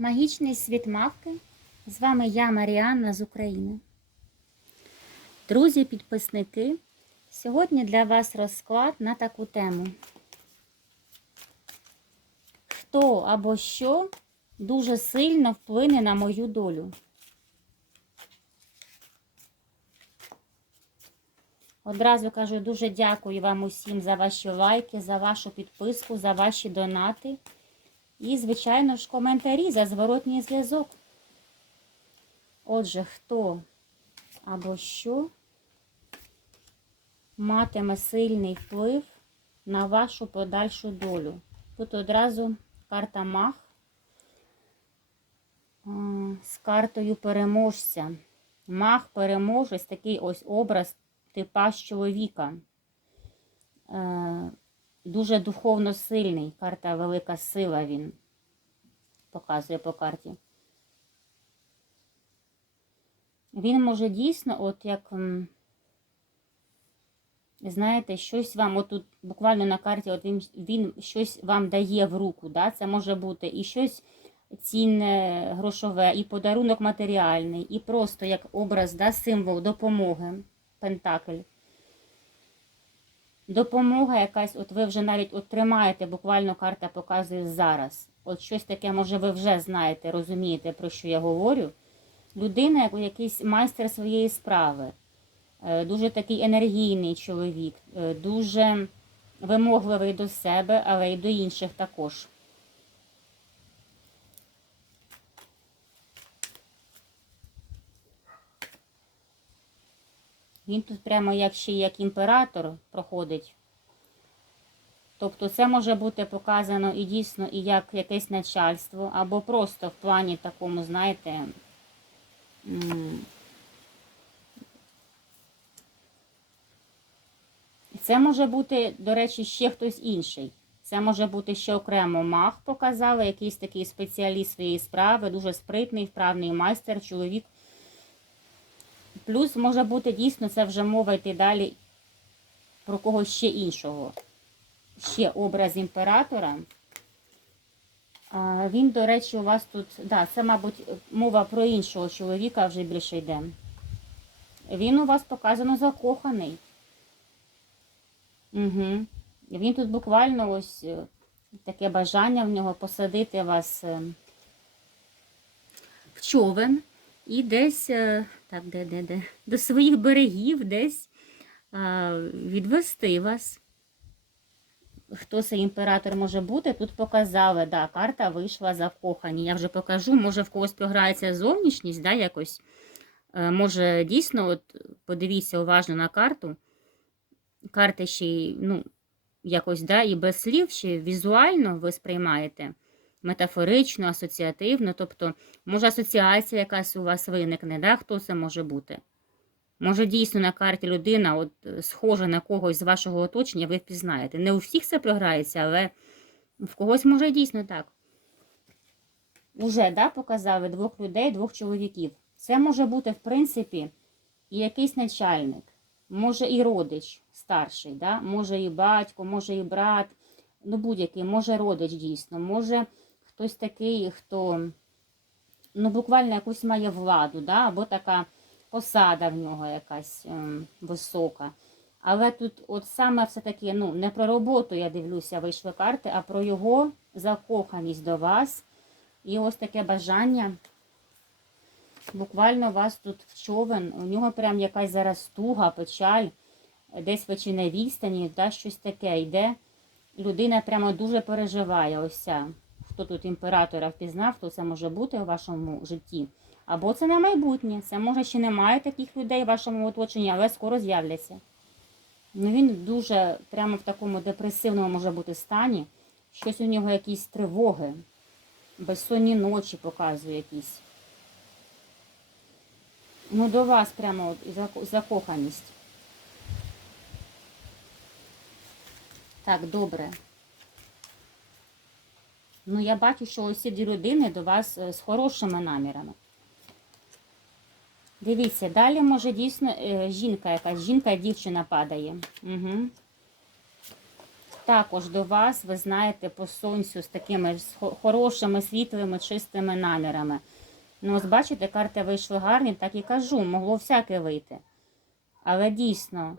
Магічний світ мавки. З вами я, Маріанна з України. Друзі-підписники, сьогодні для вас розклад на таку тему. Хто або що дуже сильно вплине на мою долю? Одразу кажу дуже дякую вам усім за ваші лайки, за вашу підписку, за ваші донати. І, звичайно ж, коментарі за зворотній зв'язок. Отже, хто або що матиме сильний вплив на вашу подальшу долю. Тут одразу карта Мах з картою переможця. Мах переможець, такий ось образ типаж чоловіка. Дуже духовно сильний. Карта Велика Сила він показує по карті. Він може дійсно, от як, знаєте, щось вам, от тут буквально на карті, от він, він щось вам дає в руку. Да? Це може бути і щось цінне, грошове, і подарунок матеріальний, і просто як образ, да, символ допомоги, пентакль. Допомога якась, от ви вже навіть тримаєте, буквально карта показує зараз. От щось таке, може, ви вже знаєте, розумієте, про що я говорю. Людина, як якийсь майстер своєї справи, е, дуже такий енергійний чоловік, е, дуже вимогливий до себе, але й до інших також. Він тут прямо як ще як імператор проходить. Тобто це може бути показано і дійсно і як якесь начальство, або просто в плані такому, знаєте, це може бути, до речі, ще хтось інший. Це може бути ще окремо мах показали, якийсь такий спеціаліст своєї справи, дуже спритний, вправний майстер, чоловік. Плюс може бути дійсно, це вже мова йти далі про когось ще іншого. Ще образ імператора. Він, до речі, у вас тут, да, це, мабуть, мова про іншого чоловіка вже більше йде. Він у вас показано закоханий. Угу. Він тут буквально ось е, таке бажання в нього посадити вас е, в човен і десь, е, так, де, де, де, до своїх берегів десь а, відвести вас. Хто цей імператор може бути? Тут показали, да, карта вийшла закохані. Я вже покажу, може в когось програється зовнішність, да, якось. Е, Може, дійсно, от подивіться уважно на карту. Карти ще ну, якось, да, і без слів, ще візуально ви сприймаєте метафорично, асоціативно, тобто, може асоціація якась у вас виникне, да? хто це може бути? Може, дійсно на карті людина от, схожа на когось з вашого оточення, ви впізнаєте. Не у всіх це програється, але в когось може дійсно так. Уже да, показали двох людей, двох чоловіків. Це може бути, в принципі, і якийсь начальник, може і родич старший, да? може і батько, може і брат, ну будь-який, може родич дійсно, може хтось такий, хто ну, буквально якусь має владу, да? або така посада в нього якась ем, висока. Але тут от саме все-таки ну, не про роботу, я дивлюся, вийшли карти, а про його закоханість до вас. І ось таке бажання. Буквально вас тут в човен, у нього прям якась зараз туга, печаль, десь ви чи на відстані, да, щось таке йде. Людина прямо дуже переживає ось ця. Хто тут імператора впізнав, хто це може бути у вашому житті. Або це на майбутнє. Це може ще немає таких людей в вашому оточенні, але скоро з'являться. Ну він дуже прямо в такому депресивному може бути стані. Щось у нього якісь тривоги, безсонні ночі показує якісь. Ну, до вас прямо закоханість. Так, добре. Ну, я бачу, що ось ці дві людини до вас е, з хорошими намірами. Дивіться, далі може дійсно е, жінка якась, жінка, дівчина падає. Угу. також до вас, ви знаєте, по сонцю з такими хорошими, світлими, чистими намірами. Ну, ось бачите, карти вийшли гарні, так і кажу, могло всяке вийти. Але дійсно,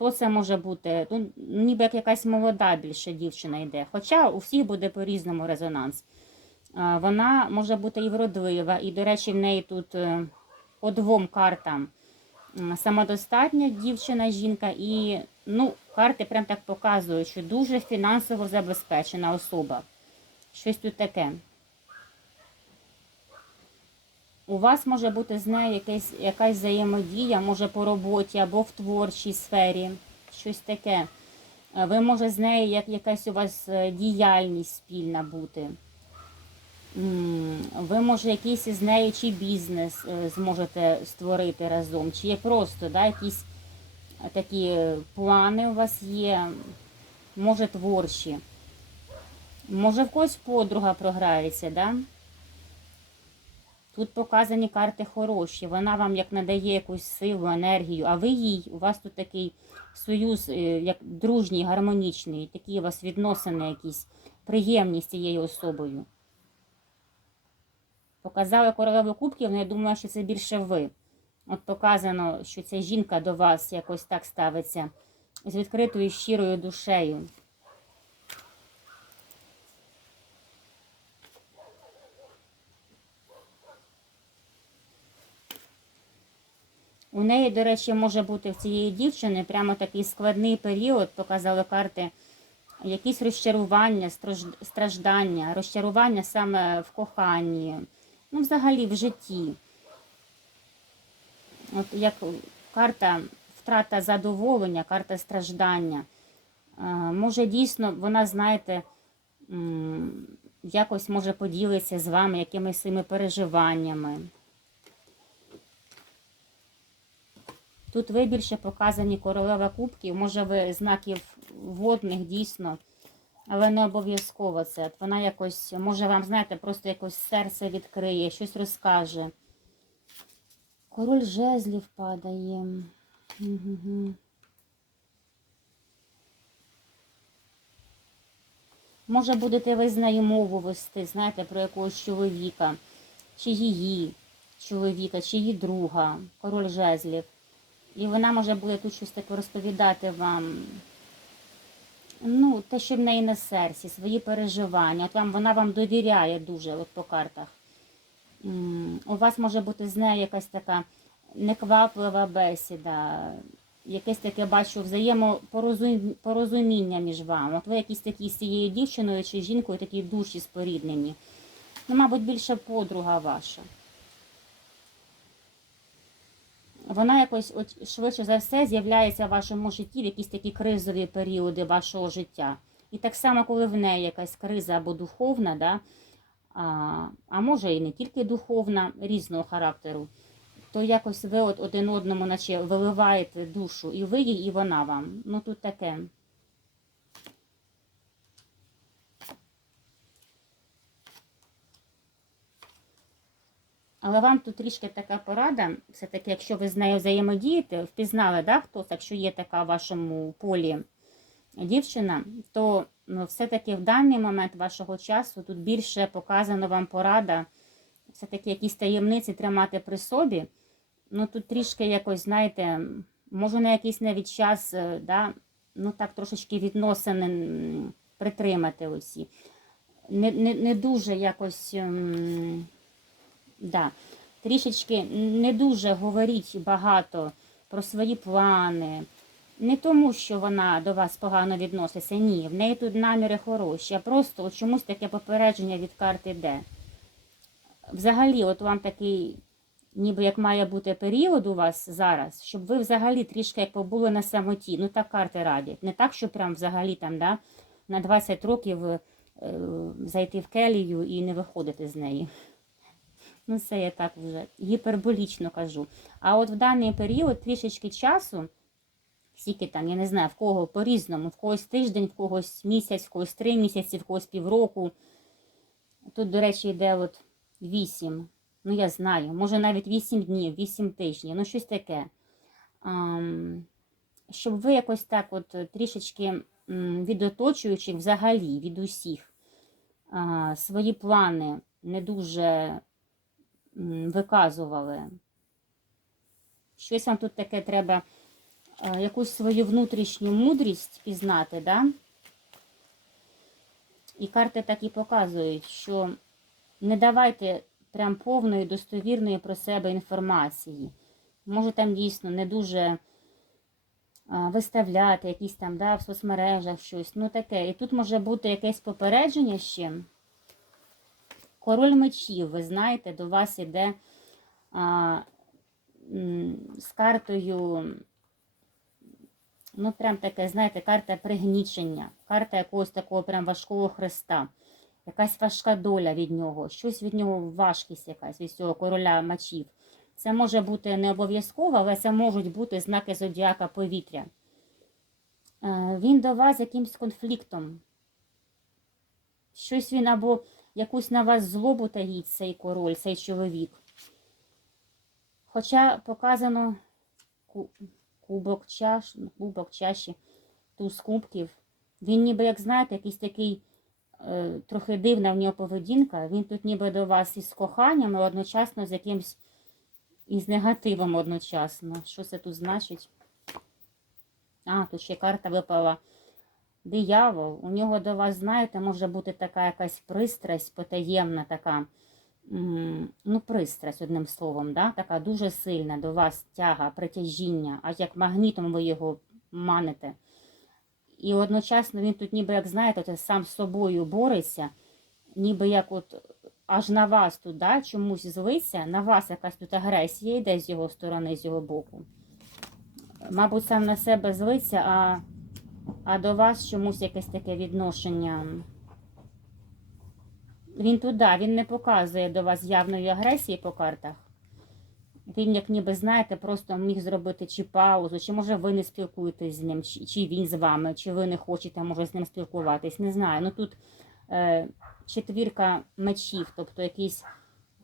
хто це може бути? Ну, ніби як якась молода більше дівчина йде. Хоча у всіх буде по-різному резонанс. Вона може бути і вродлива, і, до речі, в неї тут е, по двом картам самодостатня дівчина, жінка, і ну, карти прям так показують, що дуже фінансово забезпечена особа. Щось тут таке. У вас може бути з нею якась, якась взаємодія, може по роботі або в творчій сфері, щось таке. Е, Ви може з нею як якась у вас е, діяльність спільна бути. Ви може якийсь із нею чи бізнес е, зможете створити разом, чи є просто да, якісь такі плани у вас є, може творчі. Може в когось подруга програється, да? Тут показані карти хороші, вона вам як надає якусь силу, енергію, а ви їй, у вас тут такий союз, е, як дружній, гармонічний, такі у вас відносини якісь приємні з цією особою. Показали королеву кубків, але я думаю, що це більше ви. От показано, що ця жінка до вас якось так ставиться з відкритою щирою душею. У неї, до речі, може бути в цієї дівчини прямо такий складний період, показали карти, якісь розчарування, страждання, розчарування саме в коханні, ну, взагалі в житті. От як карта втрата задоволення, карта страждання. Е, Може, дійсно, вона, знаєте, якось може поділитися з вами якимись своїми переживаннями. Тут ви більше показані королева кубків, може ви знаків водних дійсно, але не обов'язково це. Вона якось, може вам, знаєте, просто якось серце відкриє, щось розкаже. Король жезлів падає. Угу. Може, будете ви з нею мову вести, знаєте, про якогось чоловіка, чи її чоловіка, чи її друга, король жезлів. І вона може буде тут щось таке розповідати вам. Ну, те, що в неї на серці, свої переживання. От вам, вона вам довіряє дуже от по картах. У вас може бути з нею якась така некваплива бесіда, якесь таке бачу взаємопорозуміння між вами. От ви якісь такі з цією дівчиною чи жінкою такі душі споріднені. Ну, мабуть, більше подруга ваша. Вона якось от, швидше за все з'являється в вашому житті в якісь такі кризові періоди вашого життя. І так само, коли в неї якась криза або духовна, да, а, а може і не тільки духовна, різного характеру, то якось ви от один одному наче виливаєте душу, і ви їй, і вона вам. Ну тут таке. Але вам тут трішки така порада, все-таки, якщо ви з нею взаємодієте, впізнали, да, хтось, якщо є така в вашому полі дівчина, то ну, все-таки в даний момент вашого часу тут більше показано вам порада, все-таки якісь таємниці тримати при собі. Ну тут трішки якось, знаєте, може на якийсь навіть час, е, да, ну так трошечки відносини притримати усі. Не, не, не дуже якось. Да. Трішечки не дуже говоріть багато про свої плани. Не тому, що вона до вас погано відноситься, ні. В неї тут наміри хороші, а просто чомусь таке попередження від карти йде. Взагалі, от вам такий, ніби як має бути період у вас зараз, щоб ви взагалі трішки як побули на самоті. Ну так карти радять. Не так, що прям взагалі там, да, на 20 років е, зайти в келію і не виходити з неї. Ну, це я так вже гіперболічно кажу. А от в даний період трішечки часу, скільки там, я не знаю, в кого по-різному, в когось тиждень, в когось місяць, в когось три місяці, в когось півроку. Тут, до речі, йде от вісім. Ну, я знаю, може навіть вісім днів, вісім тижнів, ну щось таке. Щоб ви якось так от трішечки від оточуючих взагалі, від усіх. Свої плани не дуже виказували. Щось вам тут таке треба, е, якусь свою внутрішню мудрість пізнати, да? І карти так і показують, що не давайте прям повної достовірної про себе інформації. Може там дійсно не дуже виставляти якісь там да, в соцмережах щось, ну таке. І тут може бути якесь попередження ще. Король мечів, ви знаєте, до вас іде а, з картою, ну прям таке, знаєте, карта пригнічення, карта якогось такого прям важкого хреста. Якась важка доля від нього, щось від нього важкість якась від цього короля мечів. Це може бути не обов'язково, але це можуть бути знаки зодіака повітря. Е, Він до вас якимсь конфліктом. Щось він або якусь на вас злобу таїть, цей король, цей чоловік. Хоча показано кубок чаш, ну, кубок чаші, туз кубків. Він ніби, як знаєте, якийсь такий е, трохи дивна в нього поведінка. Він тут ніби до вас із коханням, але одночасно з якимсь і з негативом одночасно. Що це тут значить? А, тут ще карта випала. Диявол. У нього до вас, знаєте, може бути така якась пристрасть потаємна, така, ну, пристрасть, одним словом, да? така дуже сильна до вас тяга, притяжіння, аж як магнітом ви його маните. І одночасно він тут, ніби, як знаєте, от сам з собою бореться, ніби як от аж на вас тут да, чомусь злиться, на вас якась тут агресія йде з його сторони, з його боку. Мабуть, сам на себе злиться, а, а до вас чомусь якесь таке відношення. Він туди, він не показує до вас явної агресії по картах. Він, як ніби знаєте, просто міг зробити чи паузу, чи може ви не спілкуєтесь з ним, чи, він з вами, чи ви не хочете, може, з ним спілкуватись. Не знаю. Ну тут е, четвірка мечів, тобто якийсь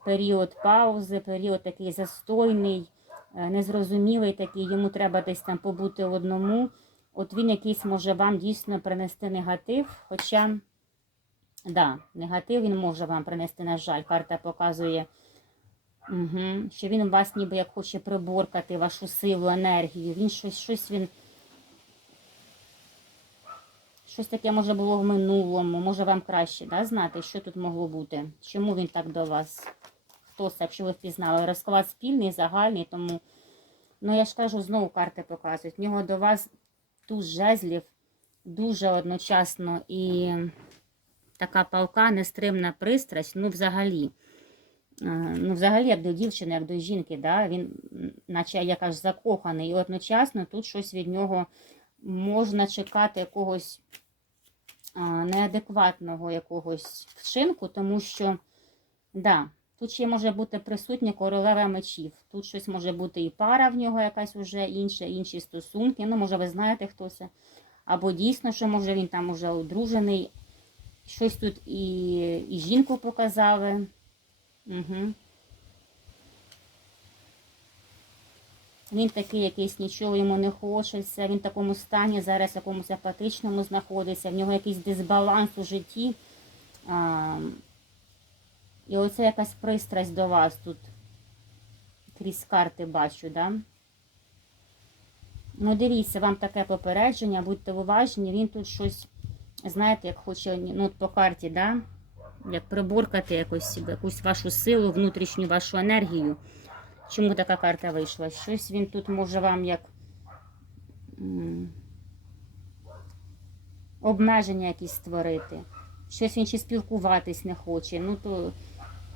період паузи, період такий застойний, е, незрозумілий такий, йому треба десь там побути одному. От він якийсь може вам дійсно принести негатив, хоча, да, негатив він може вам принести, на жаль, карта показує. Угу. Що він вас ніби як хоче приборкати вашу силу, енергію. Він щось, щось він. Щось таке може було в минулому, може вам краще да, знати, що тут могло бути. Чому він так до вас? Хто це, якщо ви впізнали? Розклад спільний, загальний, тому. Ну, я ж кажу, знову карти показують. В нього до вас туз жезлів дуже одночасно і така палка, нестримна пристрасть, ну, взагалі. Е, ну, взагалі, як до дівчини, як до жінки, да? він, наче як аж закоханий, і одночасно тут щось від нього можна чекати якогось неадекватного якогось вчинку, тому що, да, тут ще може бути присутня королева мечів. Тут щось може бути і пара в нього якась уже інша, інші стосунки. Ну, може, ви знаєте, хто це. Або дійсно, що може він там уже одружений. Щось тут і, і жінку показали. Угу. Він такий якийсь нічого йому не хочеться, він в такому стані зараз якомусь апатичному знаходиться, в нього якийсь дисбаланс у житті. А, і оце якась пристрасть до вас тут крізь карти бачу, да? Ну, дивіться, вам таке попередження, будьте уважні, він тут щось, знаєте, як хоче, ну, по карті, да? як приборкати якось, якусь вашу силу, внутрішню вашу енергію. Чому така карта вийшла? Щось він тут може вам як обмеження якісь створити. Щось він чи спілкуватись не хоче. Ну то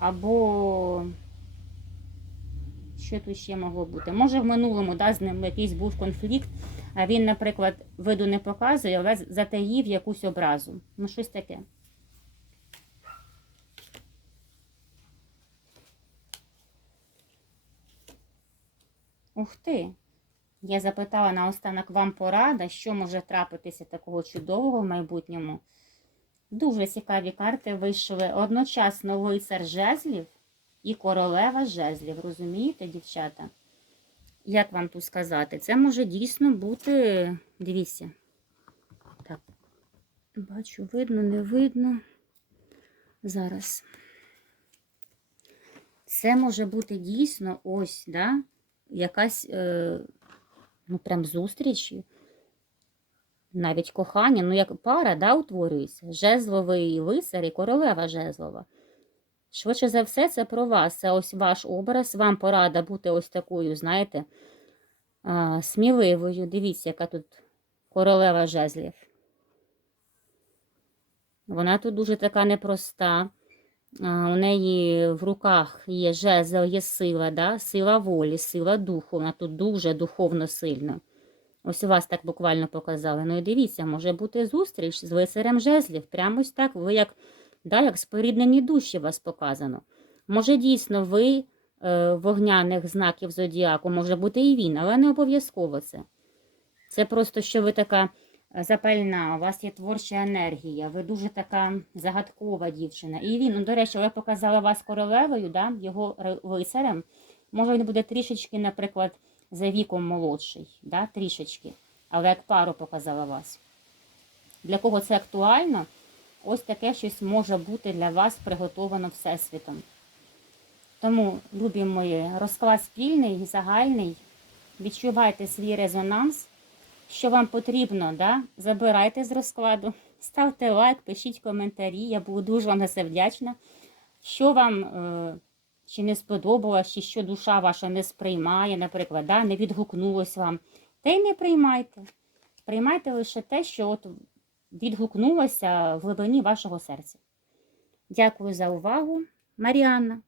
або що тут ще могло бути? Може в минулому да, з ним якийсь був конфлікт, а він, наприклад, виду не показує, але затаїв якусь образу. Ну, щось таке. Ух ти! Я запитала наостанок вам порада, що може трапитися такого чудового в майбутньому. Дуже цікаві карти вийшли одночасно лицар жезлів і королева жезлів. Розумієте, дівчата? Як вам тут сказати? Це може дійсно бути. Дивіться. Так, Бачу, видно, не видно. Зараз. Це може бути дійсно ось, да, якась, е, ну, прям зустріч, навіть кохання, ну, як пара, да, утворюється. Жезловий лицар і королева жезлова. Швидше за все, це про вас. Це ось ваш образ. Вам порада бути ось такою, знаєте, сміливою. Дивіться, яка тут королева жезлів. Вона тут дуже така непроста. У неї в руках є жезл, є сила, да? сила волі, сила духу. Вона тут дуже духовно сильна. Ось у вас так буквально показали. Ну і дивіться, може бути зустріч з лицарем жезлів. Прямо ось так, ви як, да, як споріднені душі вас показано. Може, дійсно, ви е, вогняних знаків зодіаку, може бути і він, але не обов'язково це. Це просто, що ви така е, запальна, у вас є творча енергія, ви дуже така загадкова дівчина. І він, ну, до речі, я показала вас королевою, да, його лицарем. Може, він буде трішечки, наприклад, за віком молодший, да, трішечки, але як пару показала вас. Для кого це актуально, ось таке щось може бути для вас приготовано Всесвітом. Тому, любі мої, розклад спільний, загальний. Відчувайте свій резонанс. Що вам потрібно, да? забирайте з розкладу, ставте лайк, пишіть коментарі. Я буду дуже вам за це вдячна. Що вам е, чи не сподобалось, чи що душа ваша не сприймає, наприклад, да? не відгукнулось вам. Та й не приймайте. Приймайте лише те, що от відгукнулося в глибині вашого серця. Дякую за увагу. Маріанна.